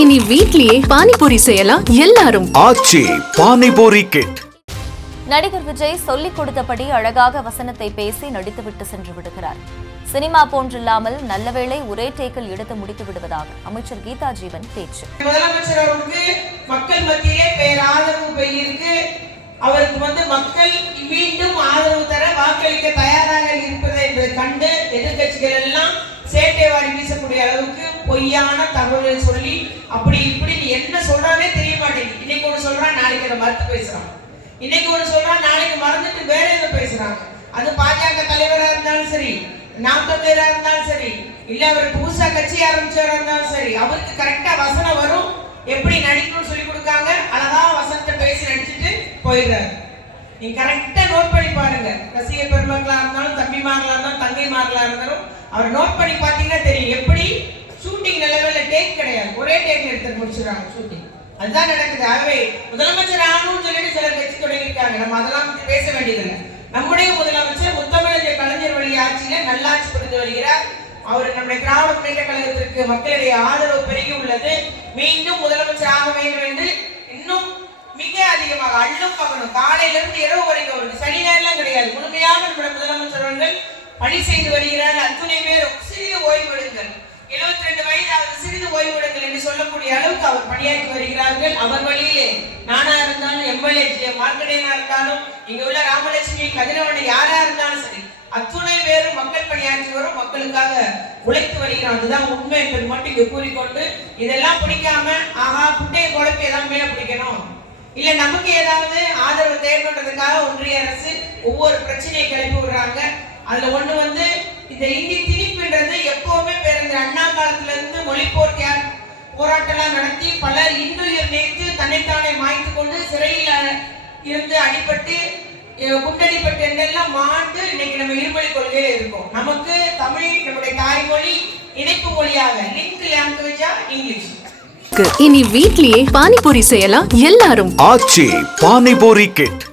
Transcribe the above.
இனி வீட்லயே பானிபூரி செய்யலாம் எல்லாரும். ஆச்சி பானிபூரி கிட். நடிகர் விஜய் சொல்லிக் கொடுத்தபடி அழகாக வசனத்தை பேசி நடித்துவிட்டு சென்று விடுகிறார். சினிமா போன்றில்லாமல் நல்லவேளை ஒரே டேக்கில் எடுத்து முடித்து விடுவதாக அமைச்சர் கீதா ஜீவன் பேச்சு. முதலமைச்சர் அவருக்கு மக்கள் மத்தியிலே பேராதரவு பெய்யிருக்கு. அவருக்கு மக்கள் மீண்டும் ஆதரவு தர வாக்களிக்க தயாராக இருப்பது என்பதை கண்டு எதிர்கட்சிகள் எல்லாம் சேட்டை வாரி வீசக்கூடிய அளவுக்கு பொய்யான தகவல்களை சொல்லி அப்படி இப்படி என்ன சொல்றானே தெரிய மாட்டேங்குது. இன்னைக்கு ஒன்று சொல்றான், நாளைக்கு அதை மறுத்து பேசுறான். இன்னைக்கு ஒன்று சொல்றான், நாளைக்கு மறந்துட்டு வேற எதை பேசுறாங்க. அது பாஜக தலைவராக இருந்தாலும் சரி, நாம் தமிழராக இருந்தாலும் சரி, இல்ல அவர் புதுசா கட்சி ஆரம்பிச்சவராக இருந்தாலும் சரி, அவருக்கு கரெக்டா வசனம் வரும், எப்படி நடிக்கணும்னு சொல்லி கொடுக்காங்க. அழகா வசனத்தை பேசி நடிச்சுட்டு போயிடுறாரு. நீங்க கரெக்டா நோட் பண்ணி பாருங்க. ரசிகர் பெருமக்களா இருந்தாலும், தம்பிமார்களா இருந்தாலும், தங்கைமார்களா இருந்தாலும், அவர் நோட் பண்ணி பாத்தீங்கன்னா தெரியும். எப்படி ஷூட்டிங் லெவல்ல டேக் கிடையாது, ஒரே டேக் எடுத்து முடிச்சிடறாங்க ஷூட்டிங். அதுதான் நடக்குது. ஆகவே முதலமைச்சர் ஆகணும்னு சொல்லிட்டு சிலர் கட்சி தொடங்கியிருக்காங்க. நம்ம அதெல்லாம் பேச வேண்டியதில்லை. நம்முடைய முதலமைச்சர் முத்தமிழர் கலைஞர் வழி ஆட்சியில நல்லாட்சி புரிந்து வருகிறார். அவர் நம்முடைய திராவிட முன்னேற்ற கழகத்திற்கு மக்களுடைய ஆதரவு பெருகி உள்ளது. மீண்டும் முதலமைச்சர் ஆக வேண்டும் என்று இன்னும் மிக அதிகமாக அள்ளும் பகலும் காலையிலிருந்து இரவு வரைக்கும் அவருக்கு சனி நேரம் கிடையாது. முழுமையாக நம்முடைய முதலமைச்சர் அவர்கள் பணி செய்து வருகிறார். அத்துணை பேர் சிறிது ஓய்வெடுங்கள், 72 வயதாவது சிறிது ஓய்வெடுங்கள் என்று சொல்லக்கூடிய அளவுக்கு அவர் பணியாற்றி வருகிறார்கள். அவர் வழியிலே நானா இருந்தாலும், எம்எல்ஏ மார்க்கெட்டேனா இருந்தாலும், இங்க உள்ள ராமலட்சுமி கதிரவனை யாரா இருந்தாலும் சரி, அத்துணை பேரும் மக்கள் பணியாற்றி வரும், மக்களுக்காக உழைத்து வருகிறோம். அதுதான் உண்மை என்பது மட்டும் இங்க கூறிக்கொண்டு, இதெல்லாம் பிடிக்காம ஆஹா புட்டையை குழப்பி ஏதாவது மேல பிடிக்கணும், இல்ல நமக்கு ஏதாவது ஆதரவு தேவைன்றதுக்காக ஒன்றிய அரசு ஒவ்வொரு பிரச்சனையை கிளப்பி விடுறாங்க. அதுல ஒண்ணு இந்த இந்தி திணிப்புன்றது எப்பவுமே பேரறிஞர் அண்ணா காலத்துல இருந்து மொழிப்போர் போராட்டம் நடத்தி பலர் இன்னுயிர் நேர்த்து தன்னைத்தானே மாய்த்து கொண்டு சிறையில் இருந்து அடிபட்டு குண்டடிப்பட்டு என்றெல்லாம் மாண்டு இன்னைக்கு நம்ம இருமொழி கொள்கையில இருக்கோம். நமக்கு தமிழ் நம்முடைய தாய்மொழி, இணைப்பு மொழியாக லிங்க் லாங்குவேஜா இங்கிலீஷ். இனி வீட்லயே பானிபூரி செய்யலாம் எல்லாரும். ஆச்சி பானிபூரி கிட்.